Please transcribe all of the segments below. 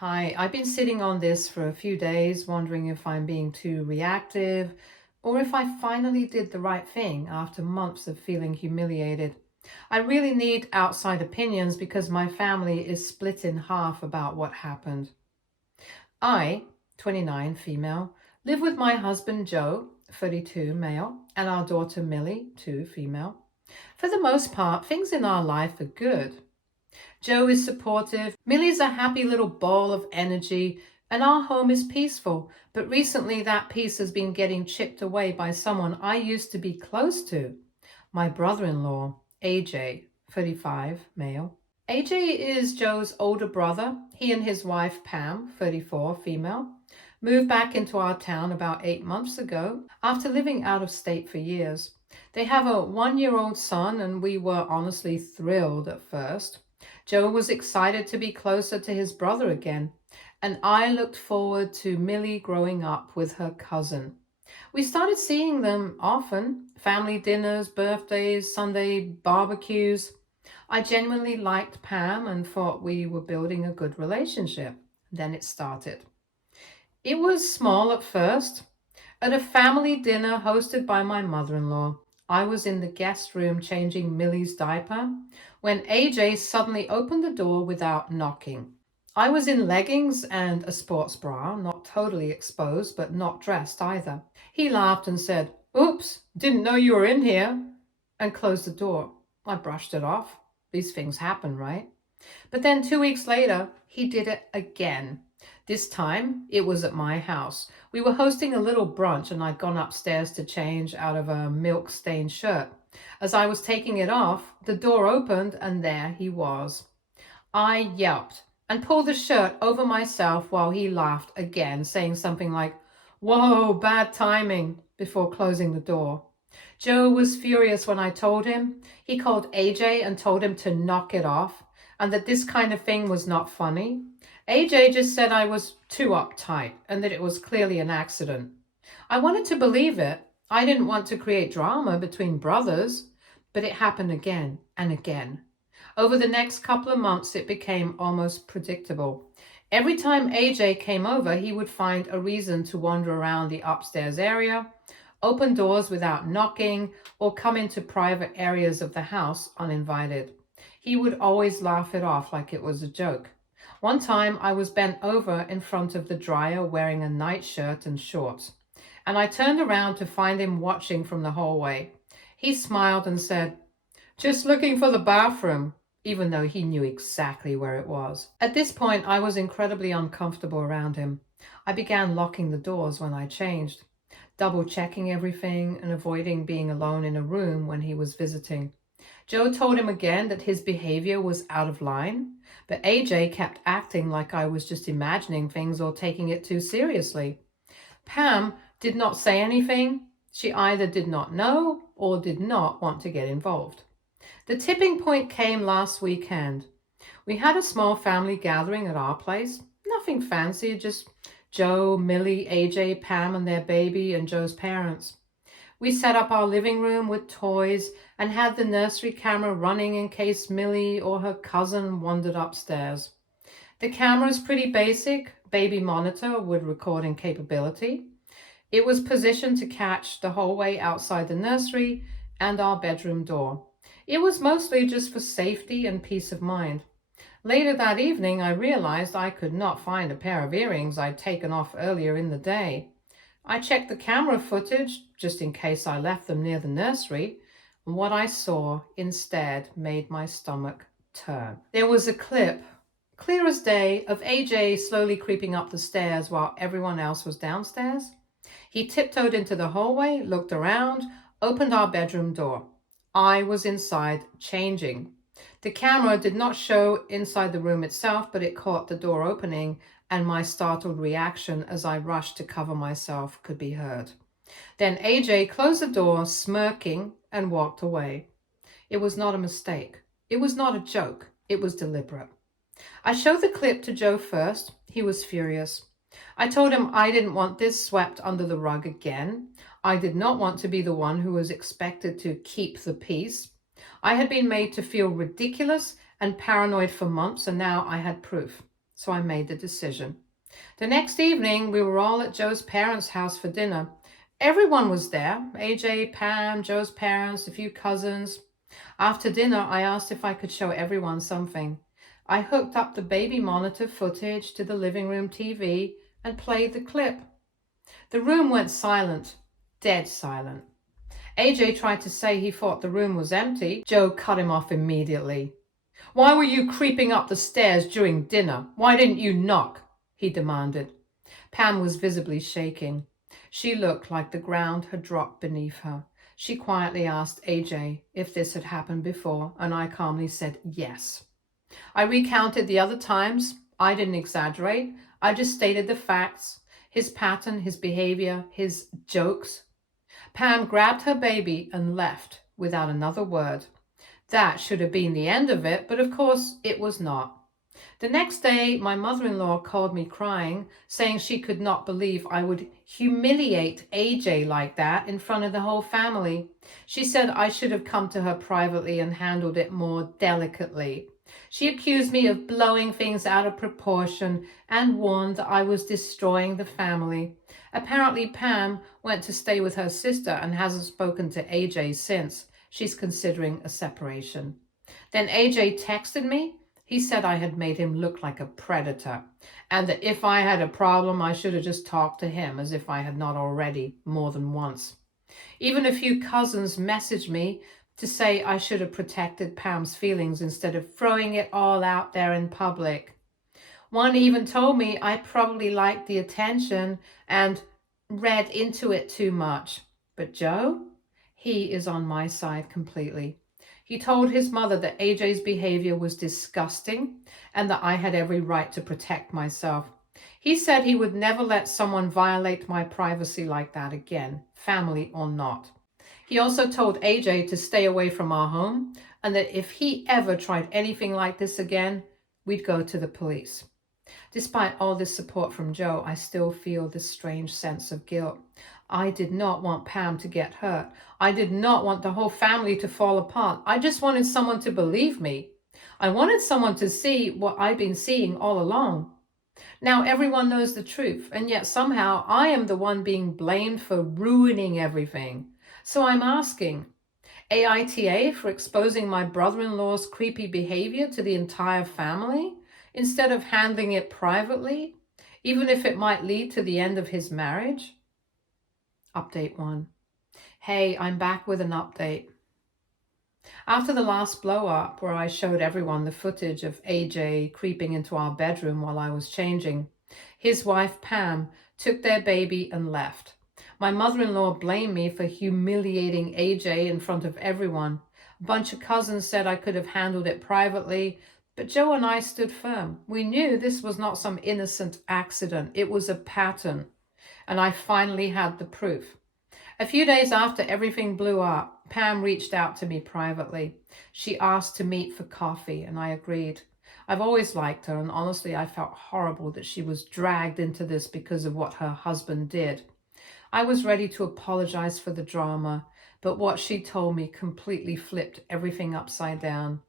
Hi, I've been sitting on this for a few days, wondering if I'm being too reactive or if I finally did the right thing after months of feeling humiliated. I really need outside opinions because my family is split in half about what happened. I, 29, female, live with my husband Joe, 32, male, and our daughter Millie, 2, female. For the most part, things in our life are good. Joe is supportive. Millie's a happy little ball of energy, and our home is peaceful. But recently, that peace has been getting chipped away by someone I used to be close to, my brother in law, AJ, 35, male. AJ is Joe's older brother. He and his wife, Pam, 34, female, moved back into our town about 8 months ago after living out of state for years. They have a 1-year-old son, and we were honestly thrilled at first. Joe was excited to be closer to his brother again, and I looked forward to Millie growing up with her cousin. We started seeing them often, family dinners, birthdays, Sunday barbecues. I genuinely liked Pam and thought we were building a good relationship. Then it started. It was small at first. At a family dinner hosted by my mother in law, I was in the guest room changing Millie's diaper when AJ suddenly opened the door without knocking. I was in leggings and a sports bra, not totally exposed, but not dressed either. He laughed and said, "Oops, didn't know you were in here," and closed the door. I brushed it off. These things happen, right? But then 2 weeks later, he did it again. This time, it was at my house. We were hosting a little brunch, and I'd gone upstairs to change out of a milk-stained shirt. As I was taking it off, the door opened, and there he was. I yelped and pulled the shirt over myself while he laughed again, saying something like, "Whoa, bad timing," before closing the door. Joe was furious when I told him. He called AJ and told him to knock it off and that this kind of thing was not funny. AJ just said I was too uptight and that it was clearly an accident. I wanted to believe it. I didn't want to create drama between brothers, but it happened again and again. Over the next couple of months, it became almost predictable. Every time AJ came over, he would find a reason to wander around the upstairs area, open doors without knocking, or come into private areas of the house uninvited. He would always laugh it off like it was a joke. One time I was bent over in front of the dryer wearing a nightshirt and shorts, and I turned around to find him watching from the hallway. He smiled and said, "Just looking for the bathroom," even though he knew exactly where it was. At this point, I was incredibly uncomfortable around him. I began locking the doors when I changed, double checking everything and avoiding being alone in a room when he was visiting. Joe told him again that his behavior was out of line, but AJ kept acting like I was just imagining things or taking it too seriously. Pam did not say anything. She either did not know or did not want to get involved. The tipping point came last weekend. We had a small family gathering at our place. Nothing fancy, just Joe, Millie, AJ, Pam, and their baby, and Joe's parents. We set up our living room with toys and had the nursery camera running in case Millie or her cousin wandered upstairs. The camera's pretty basic, baby monitor with recording capability. It was positioned to catch the hallway outside the nursery and our bedroom door. It was mostly just for safety and peace of mind. Later that evening, I realized I could not find a pair of earrings I'd taken off earlier in the day. I checked the camera footage just in case I left them near the nursery, and what I saw instead made my stomach turn. There was a clip, clear as day, of AJ slowly creeping up the stairs while everyone else was downstairs. He tiptoed into the hallway, looked around, opened our bedroom door. I was inside changing. The camera did not show inside the room itself, but it caught the door opening, and my startled reaction as I rushed to cover myself could be heard. Then AJ closed the door, smirking, and walked away. It was not a mistake. It was not a joke. It was deliberate. I showed the clip to Joe first. He was furious. I told him I didn't want this swept under the rug again. I did not want to be the one who was expected to keep the peace. I had been made to feel ridiculous and paranoid for months, and now I had proof. so I made the decision. The next evening, we were all at Joe's parents' house for dinner. Everyone was there: AJ, Pam, Joe's parents, a few cousins. After dinner, I asked if I could show everyone something. I hooked up the baby monitor footage to the living room TV and played the clip. The room went silent, dead silent. AJ tried to say he thought the room was empty. Joe cut him off immediately. "Why were you creeping up the stairs during dinner? Why didn't you knock?" he demanded. Pam was visibly shaking. She looked like the ground had dropped beneath her. She quietly asked AJ if this had happened before, and I calmly said yes. I recounted the other times. I didn't exaggerate. I just stated the facts, his pattern, his behavior, his jokes. Pam grabbed her baby and left without another word. That should have been the end of it, but of course it was not. The next day, my mother-in-law called me crying, saying she could not believe I would humiliate AJ like that in front of the whole family. She said I should have come to her privately and handled it more delicately. She accused me of blowing things out of proportion and warned that I was destroying the family. Apparently, Pam went to stay with her sister and hasn't spoken to AJ since. She's considering a separation. Then AJ texted me. He said I had made him look like a predator, and that if I had a problem, I should have just talked to him, as if I had not already more than once. Even a few cousins messaged me to say I should have protected Pam's feelings instead of throwing it all out there in public. One even told me I probably liked the attention and read into it too much. But Joe, he is on my side completely. He told his mother that AJ's behavior was disgusting and that I had every right to protect myself. He said he would never let someone violate my privacy like that again, family or not. He also told AJ to stay away from our home and that if he ever tried anything like this again, we'd go to the police. Despite all this support from Joe, I still feel this strange sense of guilt. I did not want Pam to get hurt. I did not want the whole family to fall apart. I just wanted someone to believe me. I wanted someone to see what I've been seeing all along. Now everyone knows the truth, and yet somehow I am the one being blamed for ruining everything. So I'm asking, AITA for exposing my brother-in-law's creepy behavior to the entire family instead of handling it privately, even if it might lead to the end of his marriage? Update 1. Hey, I'm back with an update. After the last blow up where I showed everyone the footage of AJ creeping into our bedroom while I was changing, his wife Pam took their baby and left. My mother-in-law blamed me for humiliating AJ in front of everyone. A bunch of cousins said I could have handled it privately, but Joe and I stood firm. We knew this was not some innocent accident. It was a pattern. And I finally had the proof. A few days after everything blew up, Pam reached out to me privately. She asked to meet for coffee, and I agreed. I've always liked her, and honestly, I felt horrible that she was dragged into this because of what her husband did. I was ready to apologize for the drama, but what she told me completely flipped everything upside down.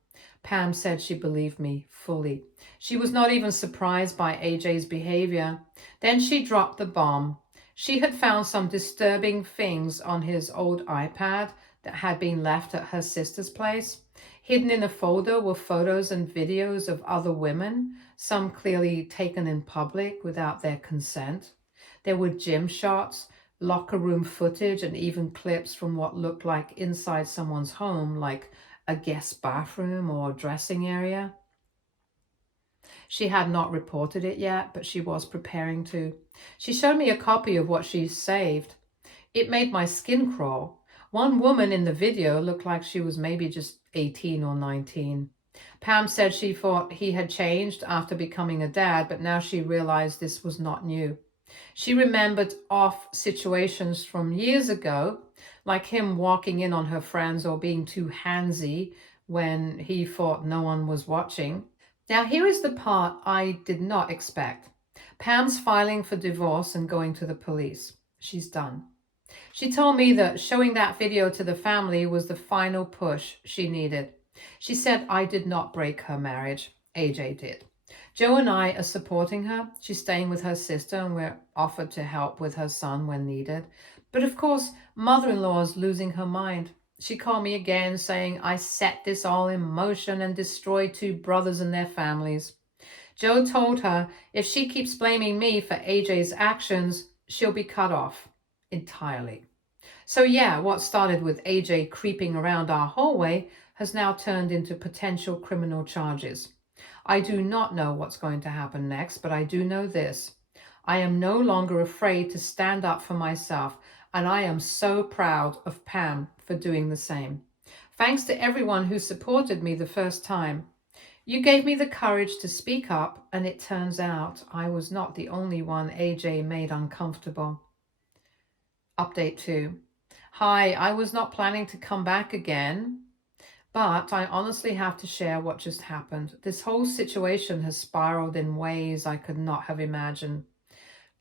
Pam said she believed me fully. She was not even surprised by AJ's behavior. Then she dropped the bomb. She had found some disturbing things on his old iPad that had been left at her sister's place. Hidden in a folder were photos and videos of other women, some clearly taken in public without their consent. There were gym shots, locker room footage, and even clips from what looked like inside someone's home, like a guest bathroom or dressing area. She had not reported it yet, but she was preparing to. She showed me a copy of what she saved. It made my skin crawl. One woman in the video looked like she was maybe just 18 or 19. Pam said she thought he had changed after becoming a dad, but now she realized this was not new. She remembered off situations from years ago, like him walking in on her friends or being too handsy when he thought no one was watching. Now, here is the part I did not expect. Pam's filing for divorce and going to the police. She's done. She told me that showing that video to the family was the final push she needed. She said I did not break her marriage. AJ did. Joe and I are supporting her. She's staying with her sister, and we're offered to help with her son when needed. But of course, mother-in-law is losing her mind. She called me again saying I set this all in motion and destroyed two brothers and their families. Joe told her if she keeps blaming me for AJ's actions, she'll be cut off entirely. So yeah, what started with AJ creeping around our hallway has now turned into potential criminal charges. I do not know what's going to happen next, but I do know this. I am no longer afraid to stand up for myself, and I am so proud of Pam for doing the same. Thanks to everyone who supported me the first time. You gave me the courage to speak up, and it turns out I was not the only one AJ made uncomfortable. Update 2. Hi, I was not planning to come back again, but I honestly have to share what just happened. This whole situation has spiraled in ways I could not have imagined.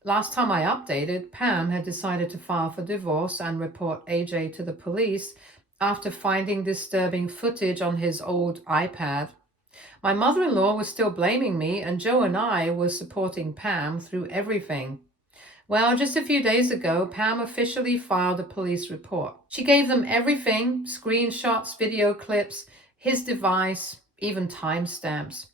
Last time I updated, Pam had decided to file for divorce and report AJ to the police after finding disturbing footage on his old iPad. My mother-in-law was still blaming me, and Joe and I were supporting Pam through everything. Well, just a few days ago, Pam officially filed a police report. She gave them everything: screenshots, video clips, his device, even timestamps.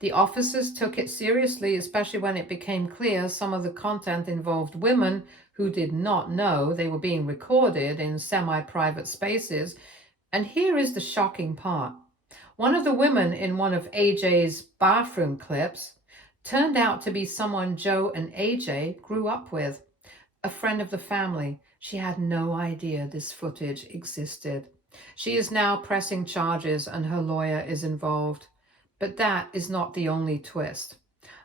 The officers took it seriously, especially when it became clear some of the content involved women who did not know they were being recorded in semi-private spaces. And here is the shocking part. One of the women in one of AJ's bathroom clips turned out to be someone Joe and AJ grew up with, a friend of the family. She had no idea this footage existed. She is now pressing charges and her lawyer is involved. But that is not the only twist.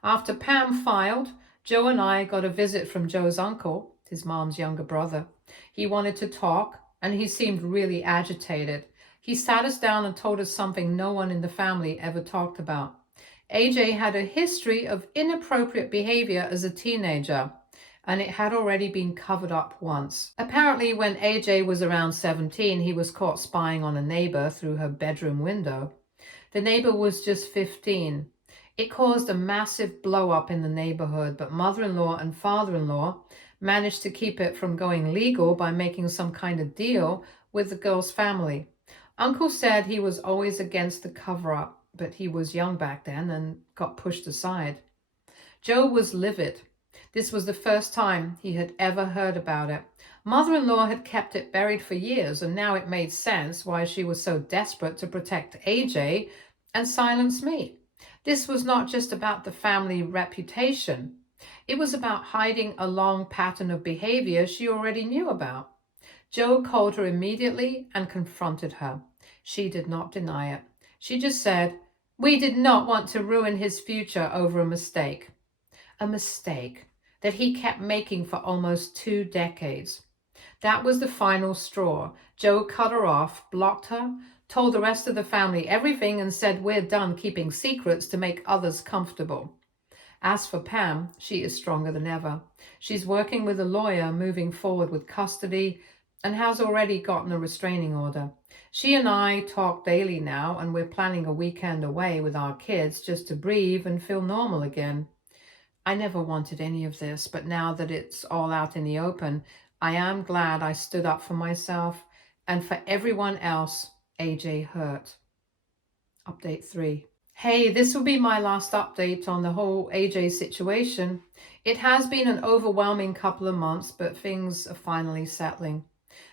After Pam filed, Joe and I got a visit from Joe's uncle, his mom's younger brother. He wanted to talk, and he seemed really agitated. He sat us down and told us something no one in the family ever talked about. AJ had a history of inappropriate behavior as a teenager, and it had already been covered up once. Apparently, when AJ was around 17, he was caught spying on a neighbor through her bedroom window. The neighbor was just 15. It caused a massive blow up in the neighborhood, but mother-in-law and father-in-law managed to keep it from going legal by making some kind of deal with the girl's family. Uncle said he was always against the cover-up, but he was young back then and got pushed aside. Joe was livid. This was the first time he had ever heard about it. Mother-in-law had kept it buried for years, and now it made sense why she was so desperate to protect AJ and silence me. This was not just about the family reputation. It was about hiding a long pattern of behavior she already knew about. Joe called her immediately and confronted her. She did not deny it. She just said, "We did not want to ruin his future over a mistake." A mistake that he kept making for almost 2 decades. That was the final straw. Joe cut her off, blocked her, told the rest of the family everything, and said we're done keeping secrets to make others comfortable. As for Pam, she is stronger than ever. She's working with a lawyer, moving forward with custody, and has already gotten a restraining order. She and I talk daily now, and we're planning a weekend away with our kids just to breathe and feel normal again. I never wanted any of this, but now that it's all out in the open, I am glad I stood up for myself and for everyone else AJ hurt. Update 3. Hey, this will be my last update on the whole AJ situation. It has been an overwhelming couple of months, but things are finally settling.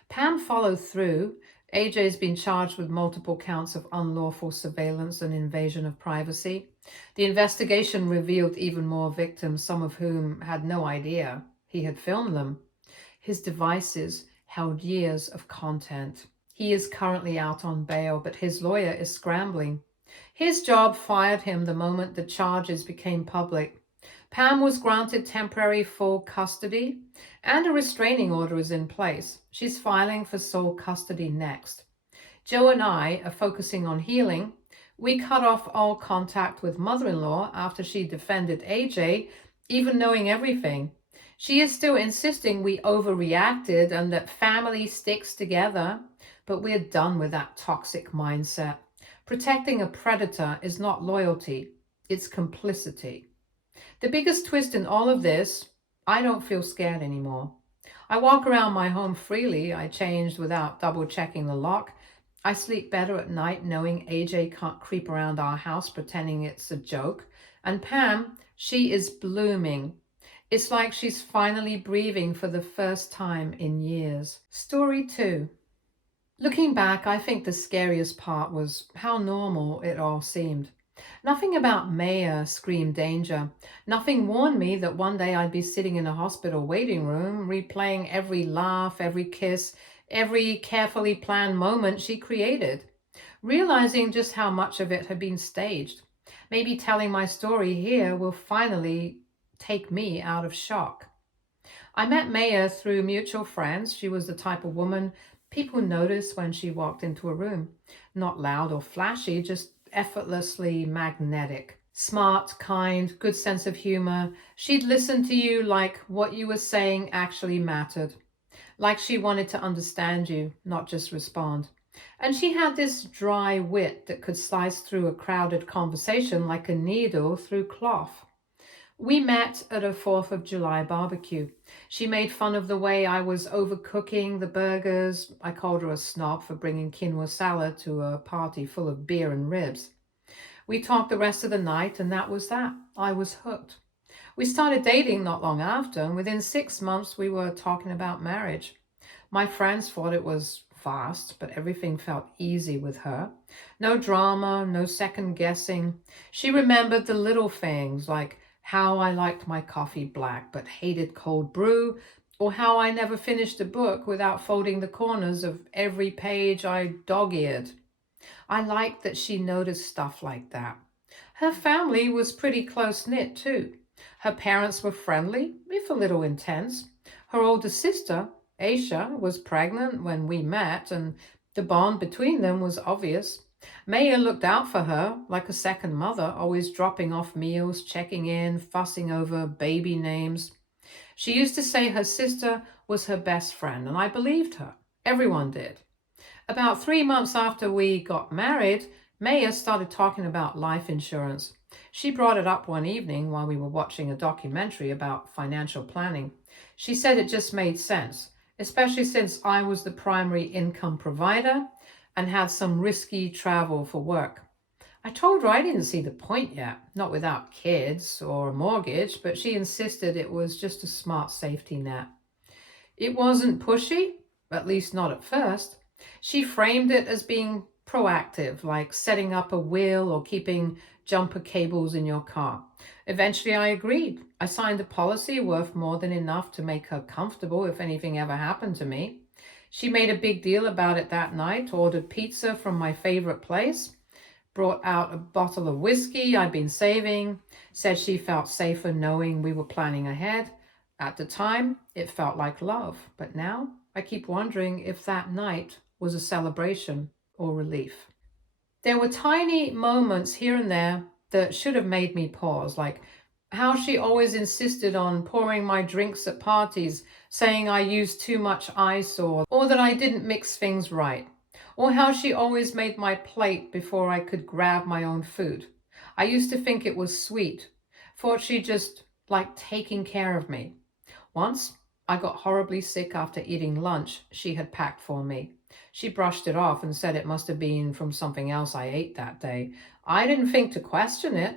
Pam followed through. AJ's been charged with multiple counts of unlawful surveillance and invasion of privacy. The investigation revealed even more victims, some of whom had no idea he had filmed them. His devices held years of content. He is currently out on bail, but his lawyer is scrambling. His job fired him the moment the charges became public. Pam was granted temporary full custody, and a restraining order is in place. She's filing for sole custody next. Joe and I are focusing on healing. We cut off all contact with mother-in-law after she defended AJ, even knowing everything. She is still insisting we overreacted and that family sticks together, but we're done with that toxic mindset. Protecting a predator is not loyalty, It's complicity. The biggest twist in all of this, I don't feel scared anymore. I walk around my home freely. I changed without double checking the lock. I sleep better at night knowing AJ can't creep around our house pretending it's a joke. And Pam, she is blooming. It's like she's finally breathing for the first time in years. Story 2. Looking back, I think the scariest part was how normal it all seemed. Nothing about Maya screamed danger. Nothing warned me that one day I'd be sitting in a hospital waiting room, replaying every laugh, every kiss, every carefully planned moment she created, realizing just how much of it had been staged. Maybe telling my story here will finally take me out of shock. I met Maya through mutual friends. She was the type of woman people noticed when she walked into a room. Not loud or flashy, just effortlessly magnetic. Smart, kind, good sense of humor. She'd listen to you like what you were saying actually mattered. Like she wanted to understand you, not just respond. And she had this dry wit that could slice through a crowded conversation like a needle through cloth. We met at a 4th of July barbecue. She made fun of the way I was overcooking the burgers. I called her a snob for bringing quinoa salad to a party full of beer and ribs. We talked the rest of the night, and that was that. I was hooked. We started dating not long after, and within 6 months we were talking about marriage. My friends thought it was fast, but everything felt easy with her. No drama, no second guessing. She remembered the little things like how I liked my coffee black but hated cold brew, or how I never finished a book without folding the corners of every page I dog-eared. I liked that she noticed stuff like that. Her family was pretty close-knit too. Her parents were friendly, if a little intense. Her older sister, Aisha, was pregnant when we met, and the bond between them was obvious. Maya looked out for her like a second mother, always dropping off meals, checking in, fussing over baby names. She used to say her sister was her best friend, and I believed her. Everyone did. About 3 months after we got married, Maya started talking about life insurance. She brought it up one evening while we were watching a documentary about financial planning. She said it just made sense, especially since I was the primary income provider and had some risky travel for work. I told her I didn't see the point yet, not without kids or a mortgage, but she insisted it was just a smart safety net. It wasn't pushy, at least not at first. She framed it as being proactive, like setting up a will or keeping jumper cables in your car. Eventually, I agreed. I signed a policy worth more than enough to make her comfortable if anything ever happened to me. She made a big deal about it that night, ordered pizza from my favorite place, brought out a bottle of whiskey I'd been saving, said she felt safer knowing we were planning ahead. At the time, it felt like love, but now I keep wondering if that night was a celebration or relief. There were tiny moments here and there that should have made me pause, like how she always insisted on pouring my drinks at parties, saying I used too much ice or that I didn't mix things right, or how she always made my plate before I could grab my own food. I used to think it was sweet, thought she just liked taking care of me. Once, I got horribly sick after eating lunch she had packed for me. She brushed it off and said it must have been from something else I ate that day. I didn't think to question it.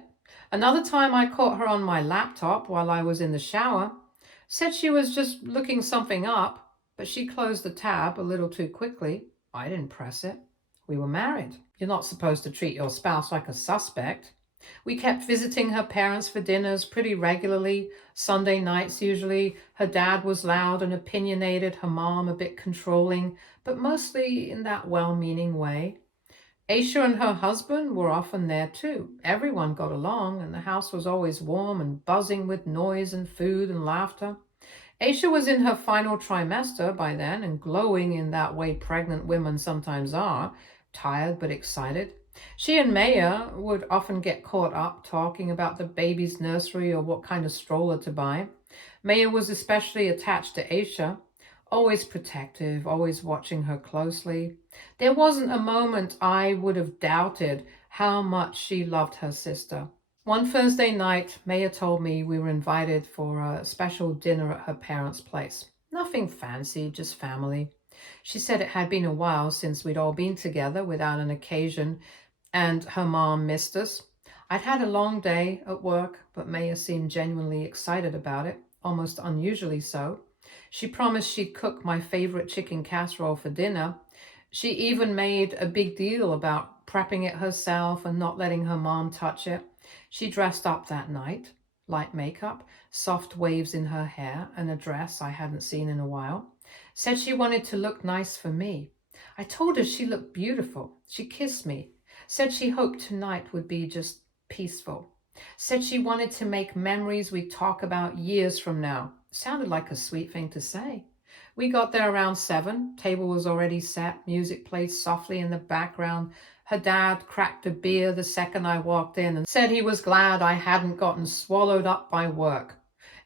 Another time I caught her on my laptop while I was in the shower. Said she was just looking something up, but she closed the tab a little too quickly. I didn't press it. We were married. You're not supposed to treat your spouse like a suspect. We kept visiting her parents for dinners pretty regularly, Sunday nights usually. Her dad was loud and opinionated, her mom a bit controlling, but mostly in that well-meaning way. Aisha and her husband were often there too. Everyone got along, and the house was always warm and buzzing with noise and food and laughter. Aisha was in her final trimester by then and glowing in that way pregnant women sometimes are, tired but excited. She and Maya would often get caught up talking about the baby's nursery or what kind of stroller to buy. Maya was especially attached to Aisha, always protective, always watching her closely. There wasn't a moment I would have doubted how much she loved her sister. One Thursday night, Maya told me we were invited for a special dinner at her parents' place. Nothing fancy, just family. She said it had been a while since we'd all been together without an occasion, and her mom missed us. I'd had a long day at work, but Maya seemed genuinely excited about it, almost unusually so. She promised she'd cook my favorite chicken casserole for dinner. She even made a big deal about prepping it herself and not letting her mom touch it. She dressed up that night, light makeup, soft waves in her hair, and a dress I hadn't seen in a while. Said she wanted to look nice for me. I told her she looked beautiful. She kissed me. Said she hoped tonight would be just peaceful. Said she wanted to make memories we'd talk about years from now. Sounded like a sweet thing to say. We got there around 7. Table was already set. Music played softly in the background. Her dad cracked a beer the second I walked in and said he was glad I hadn't gotten swallowed up by work.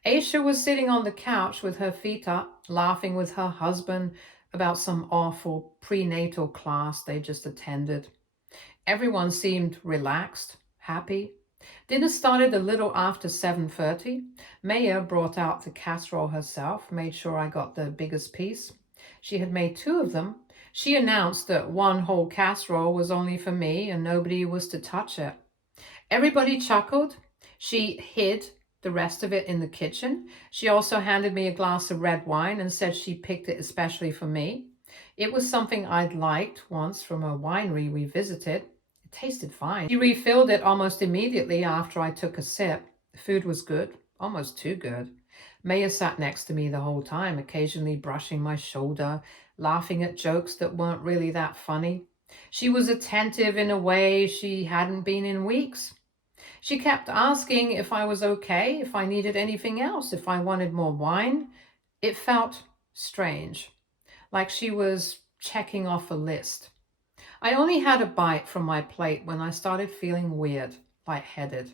Aisha was sitting on the couch with her feet up, laughing with her husband about some awful prenatal class they just attended. Everyone seemed relaxed, happy. Dinner started a little after 7:30. Maya brought out the casserole herself, made sure I got the biggest piece. She had made 2 of them. She announced that one whole casserole was only for me and nobody was to touch it. Everybody chuckled. She hid the rest of it in the kitchen. She also handed me a glass of red wine and said she picked it especially for me. It was something I'd liked once from a winery we visited. It tasted fine. She refilled it almost immediately after I took a sip. The food was good, almost too good. Maya sat next to me the whole time, occasionally brushing my shoulder, laughing at jokes that weren't really that funny. She was attentive in a way she hadn't been in weeks. She kept asking if I was okay, if I needed anything else, if I wanted more wine. It felt strange, like she was checking off a list. I only had a bite from my plate when I started feeling weird, lightheaded.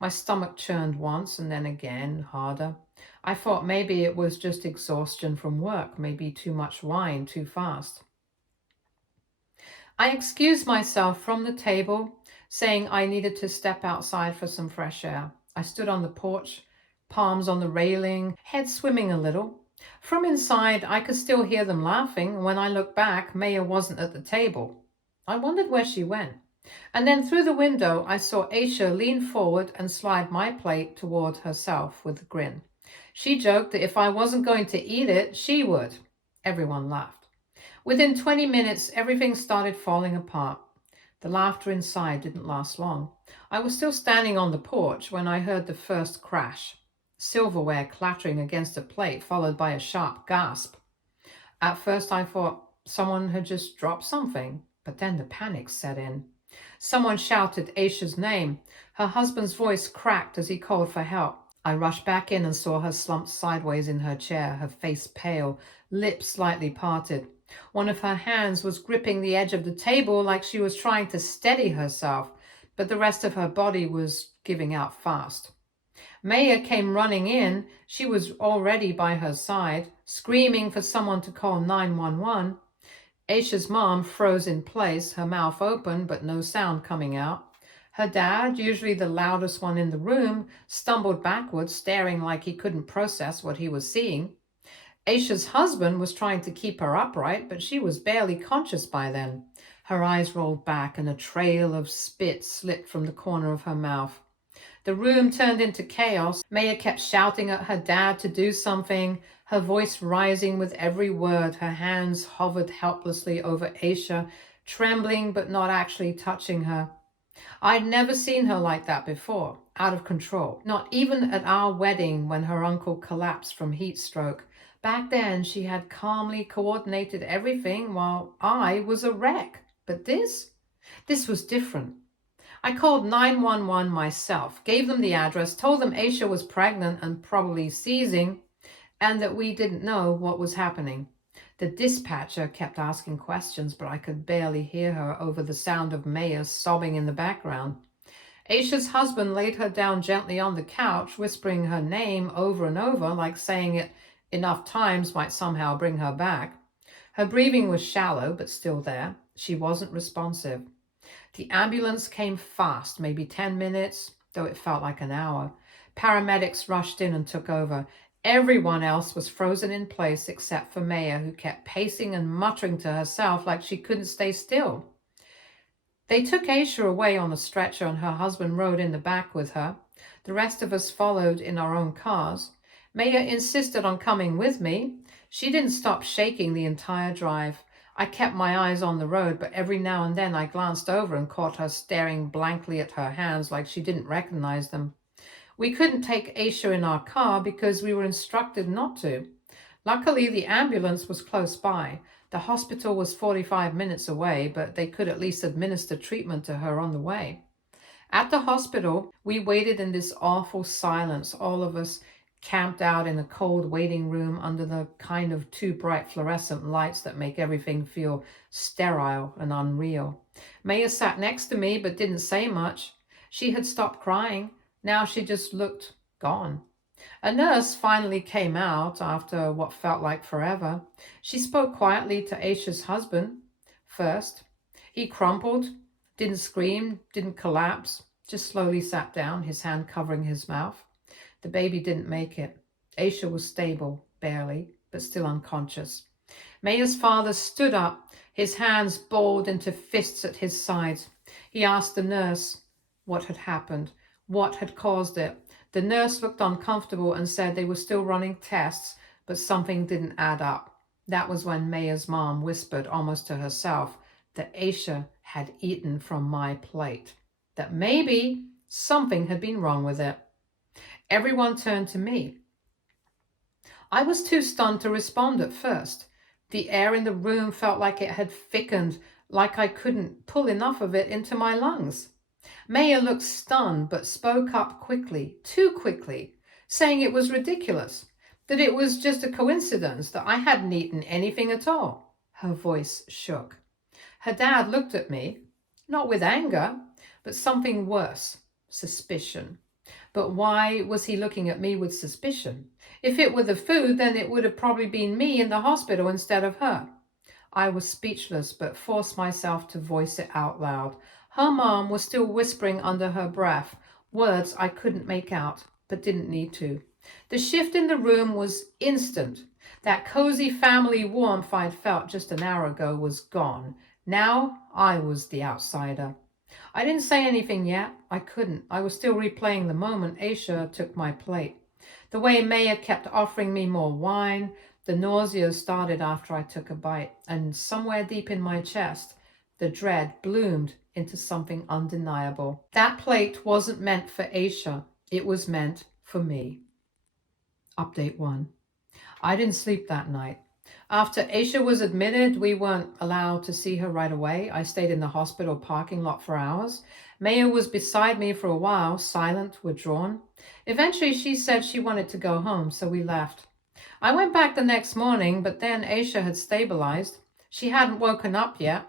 My stomach churned once and then again, harder. I thought maybe it was just exhaustion from work, maybe too much wine too fast. I excused myself from the table, saying I needed to step outside for some fresh air. I stood on the porch, palms on the railing, head swimming a little. From inside, I could still hear them laughing, and when I looked back, Maya wasn't at the table. I wondered where she went. And then through the window, I saw Aisha lean forward and slide my plate toward herself with a grin. She joked that if I wasn't going to eat it, she would. Everyone laughed. Within 20 minutes, everything started falling apart. The laughter inside didn't last long. I was still standing on the porch when I heard the first crash. Silverware clattering against a plate, followed by a sharp gasp. At first I thought someone had just dropped something, but then the panic set in. Someone shouted Aisha's name. Her husband's voice cracked as he called for help. I rushed back in and saw her slumped sideways in her chair, her face pale, lips slightly parted. One of her hands was gripping the edge of the table like she was trying to steady herself, but the rest of her body was giving out fast. Maya came running in. She was already by her side, screaming for someone to call 911. Aisha's mom froze in place, her mouth open but no sound coming out. Her dad, usually the loudest one in the room, stumbled backwards, staring like he couldn't process what he was seeing. Aisha's husband was trying to keep her upright, but she was barely conscious by then. Her eyes rolled back and a trail of spit slipped from the corner of her mouth. The room turned into chaos. Maya kept shouting at her dad to do something, her voice rising with every word. Her hands hovered helplessly over Aisha, trembling but not actually touching her. I'd never seen her like that before, out of control. Not even at our wedding when her uncle collapsed from heat stroke. Back then, she had calmly coordinated everything while I was a wreck. But this was different. I called 911 myself, gave them the address, told them Aisha was pregnant and probably seizing, and that we didn't know what was happening. The dispatcher kept asking questions, but I could barely hear her over the sound of Maya sobbing in the background. Aisha's husband laid her down gently on the couch, whispering her name over and over, like saying it enough times might somehow bring her back. Her breathing was shallow, but still there. She wasn't responsive. The ambulance came fast, maybe 10 minutes. though it felt like an hour. Paramedics rushed in and took over. Everyone else was frozen in place except for Maya, who kept pacing and muttering to herself like she couldn't stay still. They took Aisha away on a stretcher and her husband rode in the back with her. The rest of us followed in our own cars. Maya insisted on coming with me. She didn't stop shaking the entire drive. I kept my eyes on the road, but every now and then I glanced over and caught her staring blankly at her hands like she didn't recognize them. We couldn't take Aisha in our car because we were instructed not to. Luckily, the ambulance was close by. The hospital was 45 minutes away, but they could at least administer treatment to her on the way. At the hospital, we waited in this awful silence, all of us camped out in a cold waiting room under the kind of too bright fluorescent lights that make everything feel sterile and unreal. Maya sat next to me but didn't say much. She had stopped crying. Now she just looked gone. A nurse finally came out after what felt like forever. She spoke quietly to Aisha's husband first. He crumpled, didn't scream, didn't collapse, just slowly sat down, his hand covering his mouth. The baby didn't make it. Aisha was stable, barely, but still unconscious. Maya's father stood up, his hands balled into fists at his sides. He asked the nurse what had happened, what had caused it. The nurse looked uncomfortable and said they were still running tests, but something didn't add up. That was when Maya's mom whispered, almost to herself, that Aisha had eaten from my plate, that maybe something had been wrong with it. Everyone turned to me. I was too stunned to respond at first. The air in the room felt like it had thickened, like I couldn't pull enough of it into my lungs. Maya looked stunned but spoke up quickly, too quickly, saying it was ridiculous, that it was just a coincidence, that I hadn't eaten anything at all. Her voice shook. Her dad looked at me, not with anger, but something worse, suspicion. But why was he looking at me with suspicion? If it were the food, then it would have probably been me in the hospital instead of her. I was speechless, but forced myself to voice it out loud. Her mom was still whispering under her breath, words I couldn't make out, but didn't need to. The shift in the room was instant. That cozy family warmth I'd felt just an hour ago was gone. Now I was the outsider. I didn't say anything yet. I couldn't. I was still replaying the moment Aisha took my plate. The way Maya kept offering me more wine. The nausea started after I took a bite, and somewhere deep in my chest, the dread bloomed into something undeniable. That plate wasn't meant for Aisha. It was meant for me. Update 1. I didn't sleep that night. After Aisha was admitted, we weren't allowed to see her right away. I stayed in the hospital parking lot for hours. Maya was beside me for a while, silent, withdrawn. Eventually, she said she wanted to go home, so we left. I went back the next morning, but then Aisha had stabilized. She hadn't woken up yet.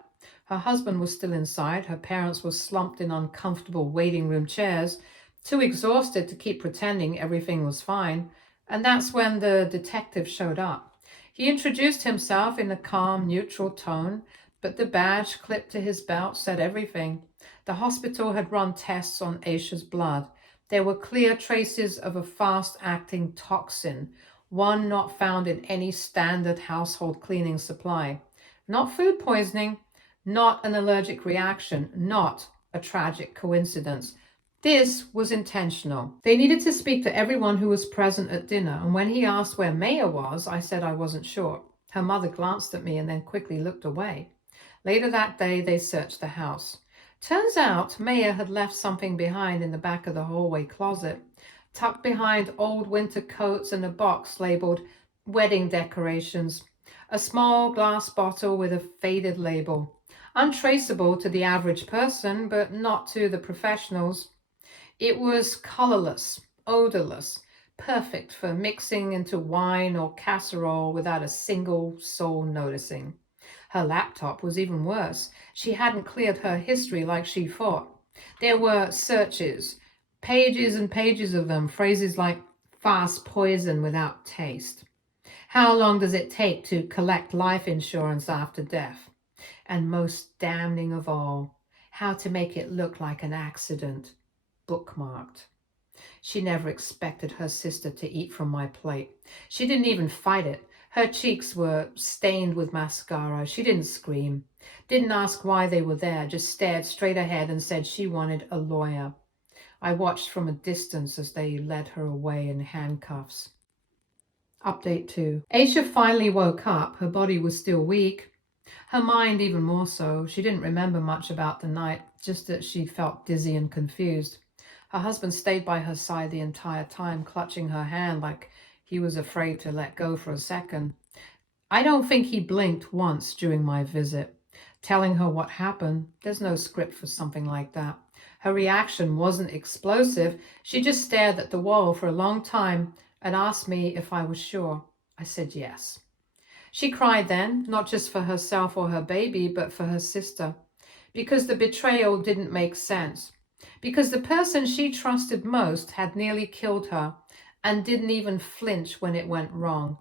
Her husband was still inside. Her parents were slumped in uncomfortable waiting room chairs, too exhausted to keep pretending everything was fine. And that's when the detective showed up. He introduced himself in a calm, neutral tone, but the badge clipped to his belt said everything. The hospital had run tests on Aisha's blood. There were clear traces of a fast-acting toxin, one not found in any standard household cleaning supply. Not food poisoning, not an allergic reaction, not a tragic coincidence. This was intentional. They needed to speak to everyone who was present at dinner, and when he asked where Maya was, I said I wasn't sure. Her mother glanced at me and then quickly looked away. Later that day, they searched the house. Turns out Maya had left something behind in the back of the hallway closet, tucked behind old winter coats and a box labeled wedding decorations. A small glass bottle with a faded label. Untraceable to the average person, but not to the professionals. It was colorless, odorless, perfect for mixing into wine or casserole without a single soul noticing. Her laptop was even worse. She hadn't cleared her history like she thought. There were searches, pages and pages of them, phrases like fast poison without taste. How long does it take to collect life insurance after death? And most damning of all, how to make it look like an accident. bookmarked. She never expected her sister to eat from my plate. She didn't even fight it. Her cheeks were stained with mascara. She didn't scream, didn't ask why they were there, just stared straight ahead and said she wanted a lawyer. I watched from a distance as they led her away in handcuffs. Update 2. Aisha finally woke up. Her body was still weak. Her mind even more so. She didn't remember much about the night, just that she felt dizzy and confused. Her husband stayed by her side the entire time, clutching her hand like he was afraid to let go for a second. I don't think he blinked once during my visit. Telling her what happened, there's no script for something like that. Her reaction wasn't explosive. She just stared at the wall for a long time and asked me if I was sure. I said yes. She cried then, not just for herself or her baby, but for her sister, because the betrayal didn't make sense, because the person she trusted most had nearly killed her and didn't even flinch when it went wrong.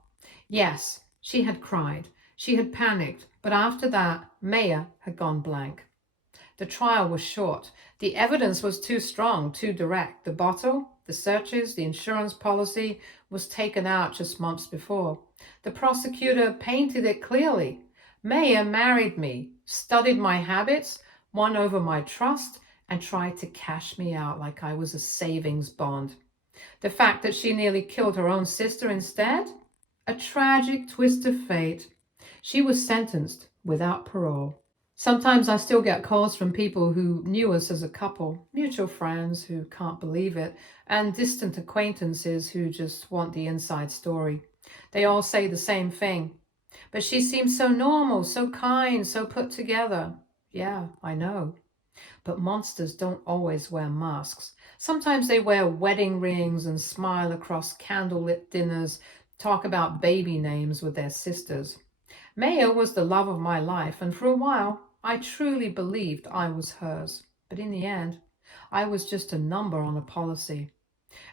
Yes, she had cried, she had panicked, but after that, Maya had gone blank. The trial was short. The evidence was too strong, too direct. The bottle, the searches, the insurance policy was taken out just months before. The prosecutor painted it clearly. Maya married me, studied my habits, won over my trust, and tried to cash me out like I was a savings bond. The fact that she nearly killed her own sister instead? A tragic twist of fate. She was sentenced without parole. Sometimes I still get calls from people who knew us as a couple, mutual friends who can't believe it, and distant acquaintances who just want the inside story. They all say the same thing. But she seems so normal, so kind, so put together. Yeah, I know. But monsters don't always wear masks. Sometimes they wear wedding rings and smile across candlelit dinners, talk about baby names with their sisters. Maya was the love of my life, and for a while, I truly believed I was hers. But in the end, I was just a number on a policy.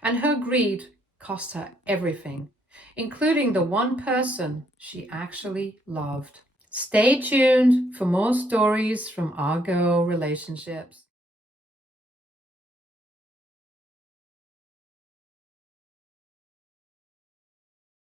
And her greed cost her everything, including the one person she actually loved. Stay tuned for more stories from our girl relationships.